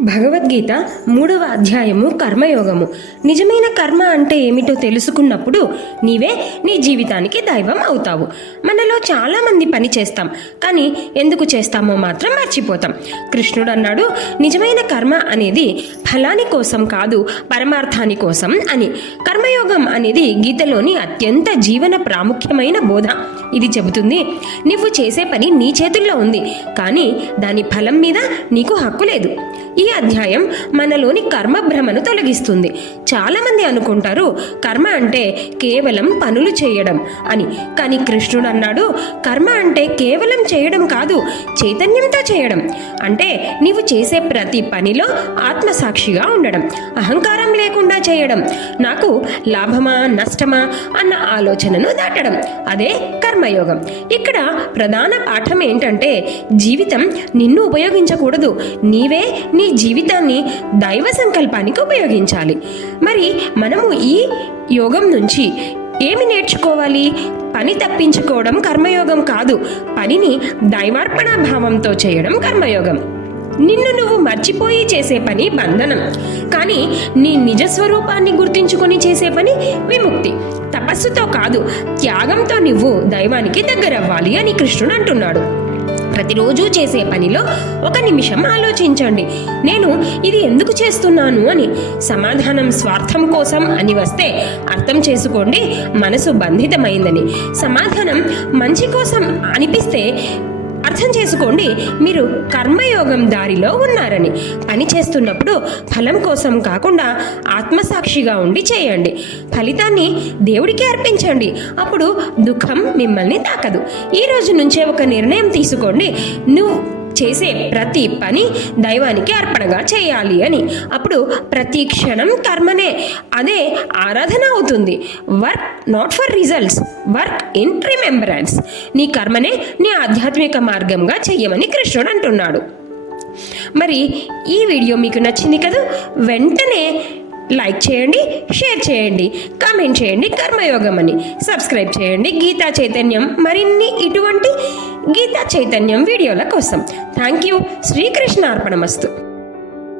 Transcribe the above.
భగవద్గీత మూడవ అధ్యాయము కర్మయోగము. నిజమైన కర్మ అంటే ఏమిటో తెలుసుకున్నప్పుడు నీవే నీ జీవితానికి దైవం అవుతావు. మనలో చాలామంది పని చేస్తాం కానీ ఎందుకు చేస్తామో మాత్రం మర్చిపోతాం. కృష్ణుడు అన్నాడు నిజమైన కర్మ అనేది ఫలాని కోసం కాదు పరమార్థాని కోసం అని. కర్మయోగం అనేది గీతలోని అత్యంత జీవన ప్రాముఖ్యమైన బోధ. ఇది చెబుతుంది. నువ్వు చేసే పని నీ చేతుల్లో ఉంది కానీ దాని ఫలం మీద నీకు హక్కు లేదు. ఈ అధ్యాయం మనలోని కర్మభ్రమను తొలగిస్తుంది. చాలామంది అనుకుంటారు కర్మ అంటే కేవలం పనులు చేయడం అని. కానీ కృష్ణుడు అన్నాడు కర్మ అంటే కేవలం చేయడం కాదు చైతన్యంతో చేయడం. అంటే నీవు చేసే ప్రతి పనిలో ఆత్మసాక్షిగా ఉండడం అహంకారం లేకుండా చేయడం నాకు లాభమా నష్టమా అన్న ఆలోచనను దాటడం. అదే కర్మయోగం. ఇక్కడ ప్రధాన పాఠం ఏంటంటే జీవితం నిన్ను ఉపయోగించకూడదు నీవే నీ జీవితాన్ని దైవ సంకల్పానికి ఉపయోగించాలి. మరి మనము ఈ యోగం నుంచి ఏమి నేర్చుకోవాలి? పని తప్పించుకోవడం కర్మయోగం కాదు. పనిని దైవార్పణ భావంతో చేయడం కర్మయోగం. నిన్ను నువ్వు మర్చిపోయి చేసే పని బంధనం. కానీ నీ నిజ స్వరూపాన్ని గుర్తించుకొని చేసే పని విముక్తి. తపస్సుతో కాదు త్యాగంతో నువ్వు దైవానికి దగ్గరవ్వాలి అని కృష్ణుడు అంటున్నాడు. ప్రతిరోజు చేసే పనిలో ఒక నిమిషం ఆలోచించండి. నేను ఇది ఎందుకు చేస్తున్నాను అని సమాధానం స్వార్థం కోసం అని వస్తే అర్థం చేసుకోండి మనసు బంధితమైందని. సమాధానం మంచి కోసం అనిపిస్తే అర్థం చేసుకోండి. మీరు కర్మయోగం దారిలో ఉన్నారని. పని చేస్తున్నప్పుడు ఫలం కోసం కాకుండా ఆత్మసాక్షిగా ఉండి చేయండి. ఫలితాన్ని దేవుడికి అర్పించండి. అప్పుడు దుఃఖం మిమ్మల్ని తాకదు. ఈ రోజు నుంచే ఒక నిర్ణయం తీసుకోండి. నువ్వు చేసే ప్రతి పని దైవానికి అర్పణగా చేయాలి అని. అప్పుడు ప్రతి క్షణం కర్మనే. అదే ఆరాధన అవుతుంది. Work not for results work in remembrance. నీ కర్మనే నీ ఆధ్యాత్మిక మార్గంగా చెయ్యమని కృష్ణుడు అంటున్నాడు. మరి ఈ వీడియో మీకు నచ్చింది కదా? వెంటనే లైక్ చేయండి షేర్ చేయండి కామెంట్ చేయండి కర్మయోగం అని సబ్స్క్రైబ్ చేయండి గీతా చైతన్యం మరిన్ని ఇటువంటి గీతా చైతన్యం వీడియోల కోసం. Thank you Srikrishna అర్పణమస్తు